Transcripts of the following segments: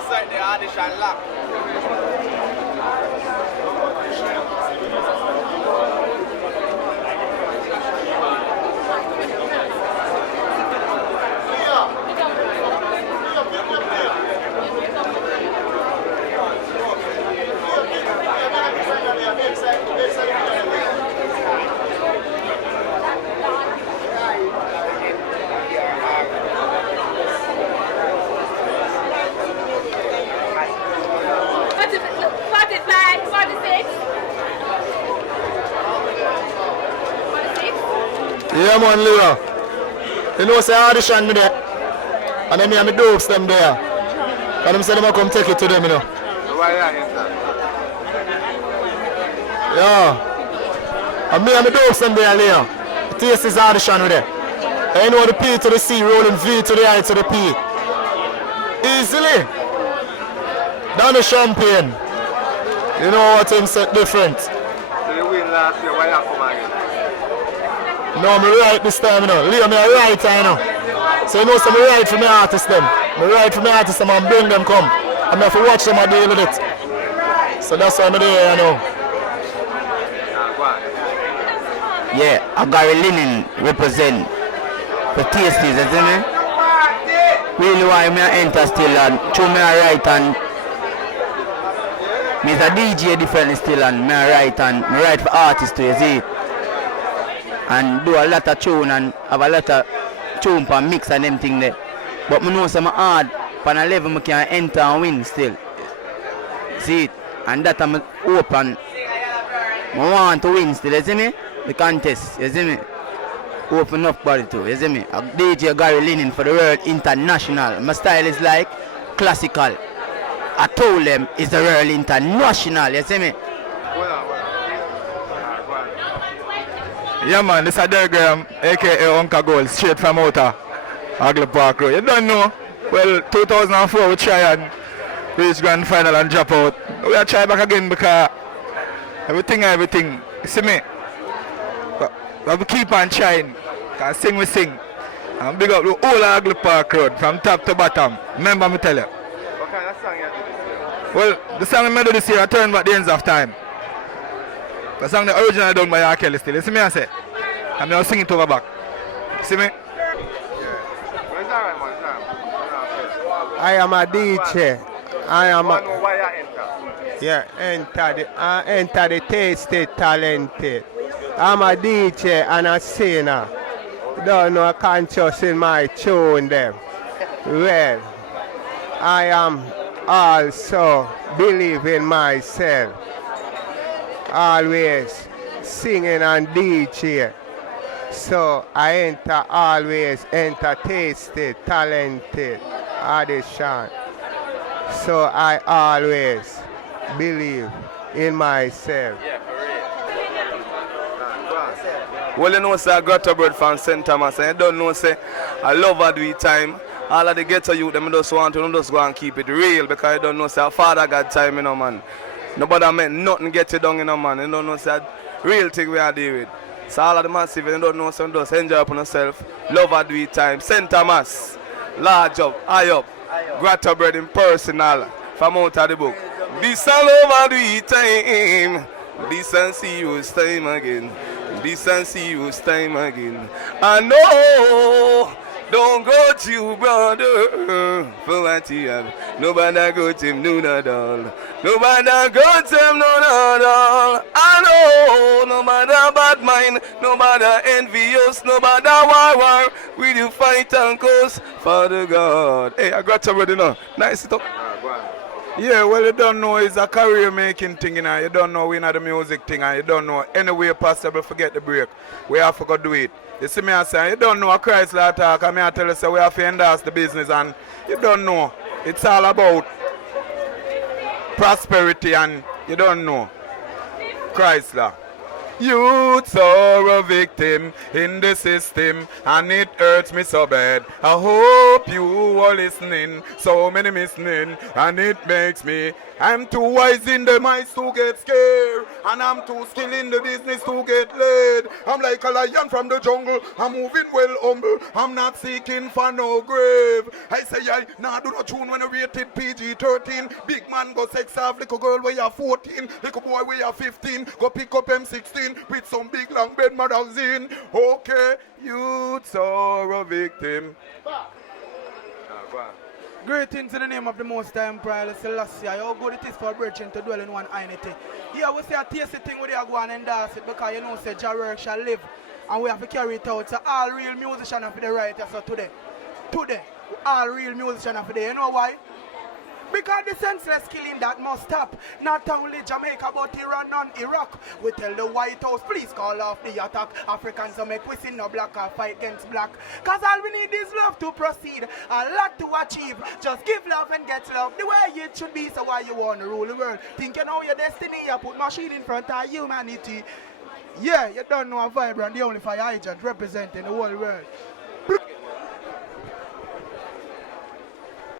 start the audition lock. Yeah, man, Leo. You know, say audition me there. And then me and my dopes them there. And them say them come take it to them, you know. Why are you Yeah. And me and my dopes them there, Leo. Taste is audition with there. And you know the P to the C rolling V to the I to the P. Easily. Down the champagne. You know what him said different. So they win last year, why you come again? No, I'm right this time, you know. Leo, I'm right, you know. So you know, so I'm right for my artists, them. I'm right for my artists, and bring them come. I'm have to watch them and deal with it. So that's why I'm there, you know. Yeah, I got a linen represent for Tastee, you see me? Really why me enter still and show me a right and me is a DJ different still and me a right and me right for artists too, you see? And do a lot of tune and have a lot of tune for mix and them thing there. But me know some hard on a level me can enter and win still. See it? And that I'm open. I want to win still, you see me? The contest, you see me? Open up body too, you see me? A DJ Gary Linen for the world international. My style is like classical. I told them it's the world international, you see me? Yeah, man, this is Diagram, aka Uncle Gold, straight from outer Agle Park Road. You don't know? Well, 2004 we try and reach grand final and drop out. We are try back again because everything, you see me? But we keep on trying, because sing we sing. And big up the whole Agle Park Road from top to bottom. Remember me tell you? What kind of song you do this year? Well, the song I do this year, I turn back the ends of time. The song the original done by R. Kelly still. You see me I say? I'm now singing it over back. You see me? Yeah. Where's that right, man? I am a DJ. I am Why a you enter? enter the Tastee Talent. I'm a DJ and a singer. Don't know conscious in my tune them. Well, I am also believe in myself. Always singing and DJ. So I always enter Tastee Talented Audition. So I always believe in myself. Well, you know, say I got a bird from St. Thomas, and you don't know, say I love at the time. All of the ghetto youth, them just want to just go and keep it real because you don't know, say Father got time, you know, man. Nobody meant nothing get you down, you know, man. You don't know, say real thing we are dealing with. So all of the massive, you don't know, so just enjoy upon yourself. Love at the time. St. Thomas, large up, high up, grotto bread in personal, from out of the book. This all over the time. This and see you time again. This and see you time again. I know, don't go to you, brother, for what you have. Nobody go to him, no not all. Nobody go to him, no not all. I know, nobody bad mind, nobody envious, nobody war. We do fight and cause, Father God. Hey, I got somebody now. Nice it up. Yeah, well, you don't know it's a career making thing, you know. You don't know we're not the music thing, and you don't know any way possible forget the break. We have to go do it. You see me, I say, you don't know a Chrysler talk, and I tell you, say, we have to endorse the business, and you don't know. It's all about prosperity, and you don't know. Chrysler. Youths are a victim in the system, and it hurts me so bad. I hope you are listening. So many listening, and it makes me. I'm too wise in the minds to get scared, and I'm too skilled in the business to get laid. I'm like a lion from the jungle. I'm moving well humble. I'm not seeking for no grave. I say I nah do not tune when I rated PG-13. Big man go sex off little girl where you're 14. Little boy where you're 15. Go pick up M16 with some big long bed magazine. Okay, youths are a victim. Greetings in the name of the Most High Emperor Selassie. How good it is for a virgin to dwell in one unity. Yeah, we say a tasty thing with you go and endorse it because you know say Jah work shall live. And we have to carry it out. So all real musicians are for the writer. So today, all real musicians are for the. You know why? Because the senseless killing that must stop. Not only Jamaica but Iran and Iraq. We tell the White House, please call off the attack. Africans don't make we see no black or fight against black. Cause all we need is love to proceed. A lot to achieve. Just give love and get love. The way it should be. So why you want to rule the world? Think you know your destiny. You put machine in front of humanity. Yeah, you don't know a vibrant. The only fire agent representing the whole world.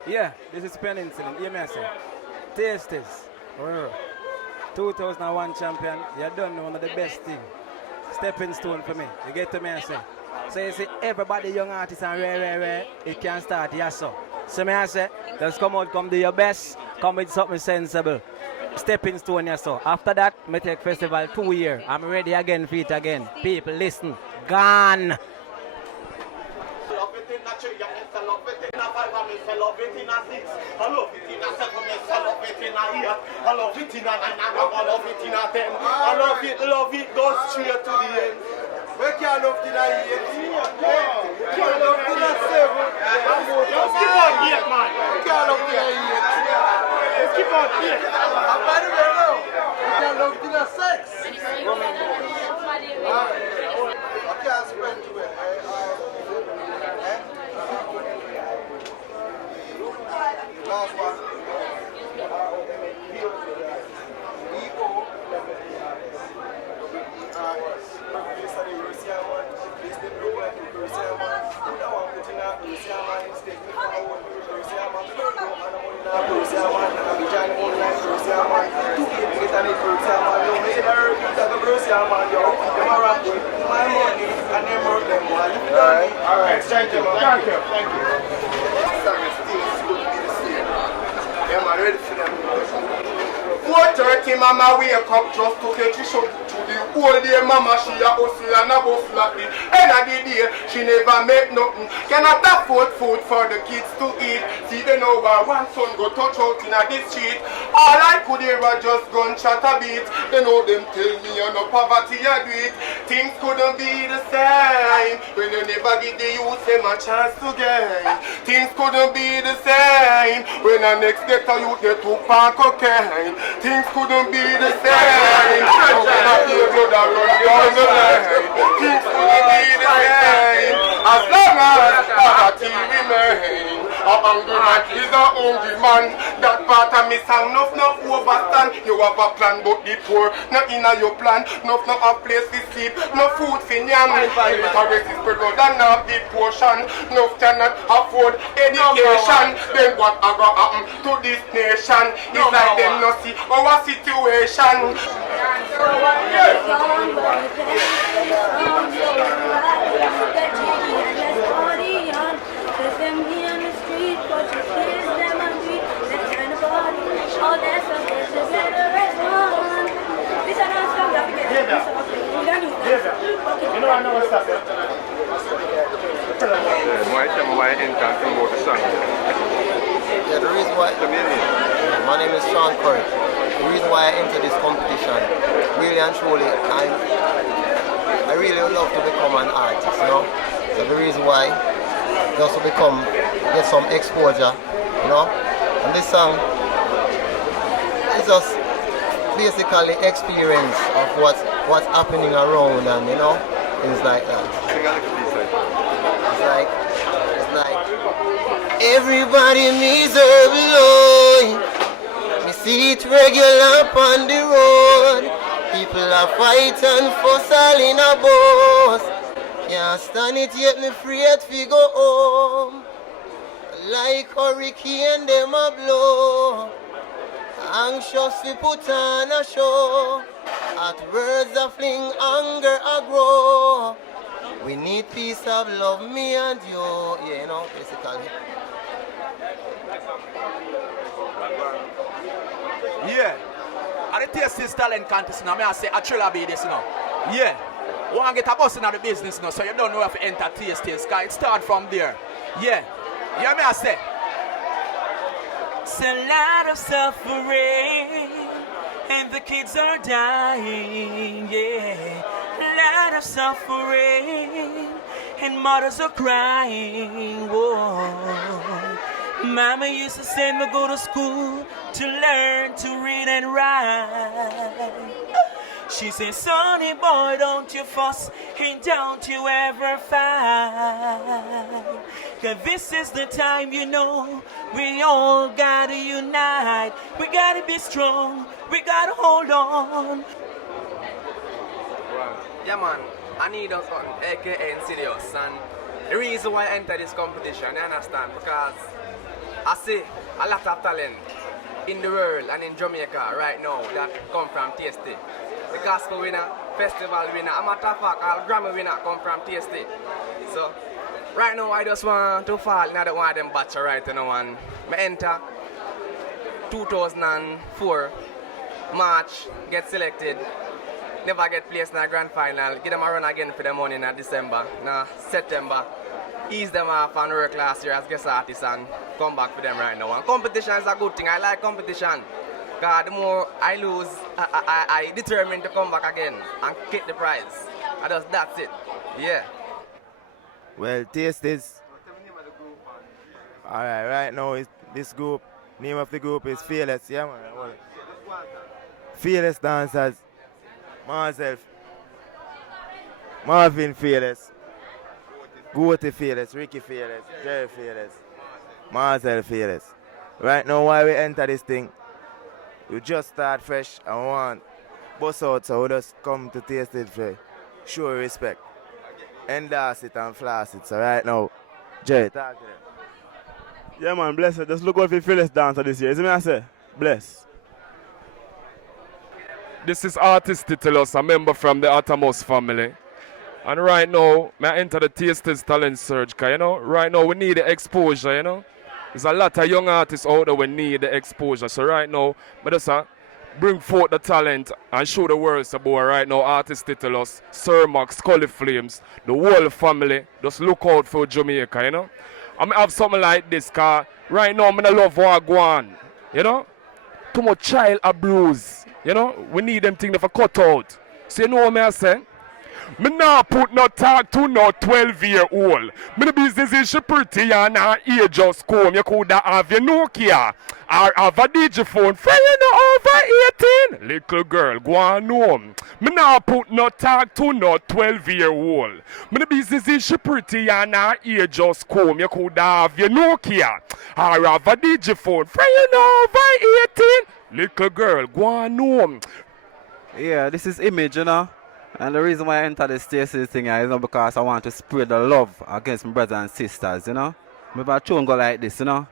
Yeah, this is Pen Incident. You may say. Tastee. 2001 champion. You don't know one of the best thing. Stepping stone for me. You get to me and say. So you see everybody young artists and rare, it can start, yes sir. So me I say, just come out, come do your best, come with something sensible. Stepping stone, yes sir. After that, me take festival 2 years. I'm ready again for it again. People listen. Gone. I love it in a 5, I love it in a 6. I love it in a 7, I love it in a 8. I love it in a 9, I love it in a 10. I love it, goes straight to the end. We can't love it in a 8. We can't love it in a 7. Just keep on 8, man. We can't love it in a 8. Just keep on 8. And by the way, now, we can't love it in a 6. I can't spend too well. Last one. All right, thank you. Thank you. Yeah, man, ready for them. 4:30, mama wake up just to catch you shot to the whole day. Mama, she a hustle and a bust like the end of the day. She never make nothing. Cannot afford food for the kids to eat. See, they know why one son go touch out in the street. All I could hear was just gunshot a beat. They know them tell me you no poverty I do it. Things couldn't be the same when you never give the youth them a chance to gain. Things couldn't be the same when the next day you get to park cocaine. Things couldn't be the same when I feel blood that run down the line. Things couldn't be the same as long as poverty remains. A hungry man is a hungry man. That part of me song, no overstand. You have a plan, but the poor, not in your plan. No a place to sleep, no food for yam. Illiteracy is spread out and not the portion. No cannot afford education. Then what ever happen to this nation? It's like them no see our situation. You know I know what's up there. Why tell me why I enter and promote the song? Yeah, the reason why my name is Sean Curry. The reason why I enter this competition, really and truly, I really would love to become an artist, you know. So the reason why, just to get some exposure, you know. And this song is just basically experience of what's happening around, and you know, things like that. It's like everybody needs a below. We see it regular up on the road. People are fight and fuss all in a boss. Can't stand it yet, me afraid fi go home. Like hurricane, them a blow. Anxious fi put on a show. At words a fling, anger a grow. We need peace of love, me and you. Yeah, you know, basically. Yeah. And the Tastee Talent Contest, now, I say, I truly be this, you know. Yeah. Want to get a bus in the business, you know, so you don't know if you enter Tastee, because it start from there. Yeah. You hear me, I say? It's a lot of suffering, and the kids are dying, yeah. A lot of suffering, and mothers are crying, whoa. Mama used to send me go to school to learn to read and write. She said, sonny boy, don't you fuss, and don't you ever fight. Cause this is the time, you know, we all gotta unite. We gotta be strong, we gotta hold on. Yeah man, I need us on, aka Insidious, and the reason why I enter this competition, you understand, because I see a lot of talent in the world and in Jamaica right now that come from Tastee. The gospel winner, festival winner, a matter of fact, all Grammy winner come from Tastee. So, right now I just want to fall in the one of them batch right now, and I enter 2004, March, get selected, never get placed in the grand final, give them a run again for the money in December, now September, ease them off and work last year as guest artist and come back for them right now. And competition is a good thing, I like competition. Because the more I lose, I determined to come back again and get the prize. And that's it. Yeah. Well, Tastees. Alright, right now this group, name of the group is Fearless, yeah man. Well, Fearless dancers. Myself. Marvin Fearless. Goatee Fearless, Ricky Fearless, Jerry Fearless, Marcel Fearless. Right now while we enter this thing, we just start fresh and want bust out, so we just come to taste it for show respect. Endorse it and floss it. So right now, Jay, talk to them. Yeah man, bless it. Just look out for the Fearless dancer this year. Is it me I say? Bless. This is Tastee Talent, a member from the Atamos family. And right now, I enter the Tastee Talent Search, because, you know, right now we need the exposure, you know. There's a lot of young artists out there who need the exposure. So right now, I just bring forth the talent and show the world about right now, Tastee Talent, Sir Max, Scully Flames, the whole family. Just look out for Jamaica, you know. I'm going to have something like this, because right now, I love McGowan, you know. Too much child abuse, you know. We need them things to cut out. So you know what I'm saying? Me nah put no talk to no 12-year-old. Me the business is she pretty and her age just come. You coulda have your Nokia or have a digiphone. For you know over 18. Little girl, go on home. Me nah put no talk to no 12-year-old. Me the business is she pretty and her age just come. You coulda have your Nokia or have a digiphone. For you know over 18. Little girl, go on home. Yeah, this is Image, you know. And the reason why I enter this Tastee thing is not because I want to spread the love against my brothers and sisters, you know. Maybe I tune go like this, you know.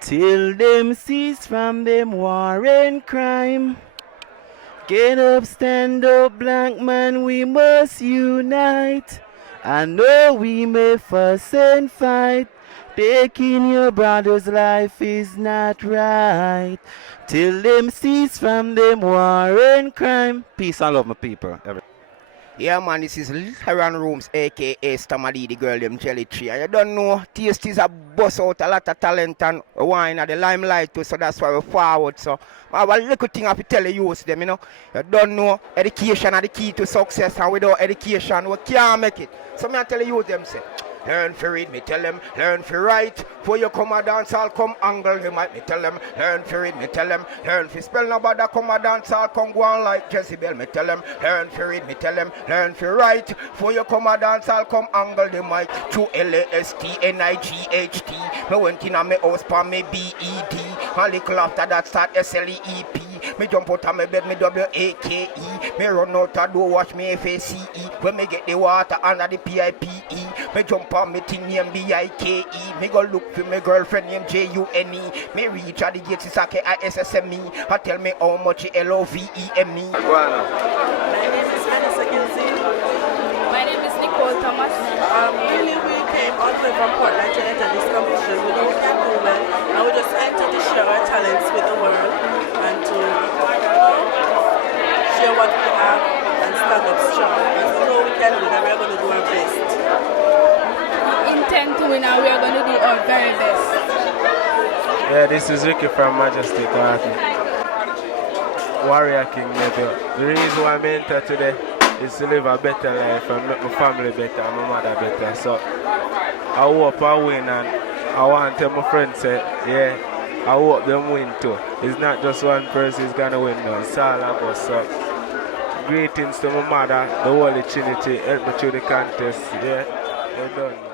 Till them cease from them war and crime. Get up, stand up, black man, we must unite. I know we may fuss and fight. Taking your brother's life is not right. Till them cease from them war and crime. Peace and love, my people. Yeah man, this is Lion Rooms, aka Stamali, the girl them jelly tree. And you don't know, Tastees a bust out a lot of talent and wine at the limelight too, so that's why we forward. So I have a little thing I have to tell the youth them, you know. You don't know, education is the key to success, and without education we can't make it. So I tell the youth them say, learn to read, me tell them. Learn to write. For you come a dance, I'll come angle. They might me tell them. Learn to read, me tell them. Learn to spell nobody come a dance, I'll come go on like Jezebel. Me tell them. Learn to read, me tell them. Learn to write. For you come a dance, I'll come angle. They might through LASTNIGHT. Me went in a me house for me BED. A little after that start SLEEP. Me jump out of my bed, me WAKE. Me run out a door, watch me FACE. When me get the water under the PIPE. Me jump on me thing named BIKE. Me go look for my girlfriend named JUNE. Me reach at the gates, it's like ISSME. I tell me how much LOVEME. My name is Nicole Thomas. Really, we came all the way from Portland to enter this competition. We know we can do well, and we just enter to share our talents with the world and to share what we have and stand up strong. Because we know we can win, and we are going to do our best. We intend to win, and we are going to do our very best. Yeah, this is Ricky from Majestic Garden. Warrior King, maybe. The reason why I enter today is to live a better life and make my family better and my mother better. So I hope I win, and I want to tell my friends say, yeah, I hope them win too. It's not just one person is gonna win now, it's all of us. So greetings to my mother, the Holy Trinity, help me through the contest. Yeah, well done.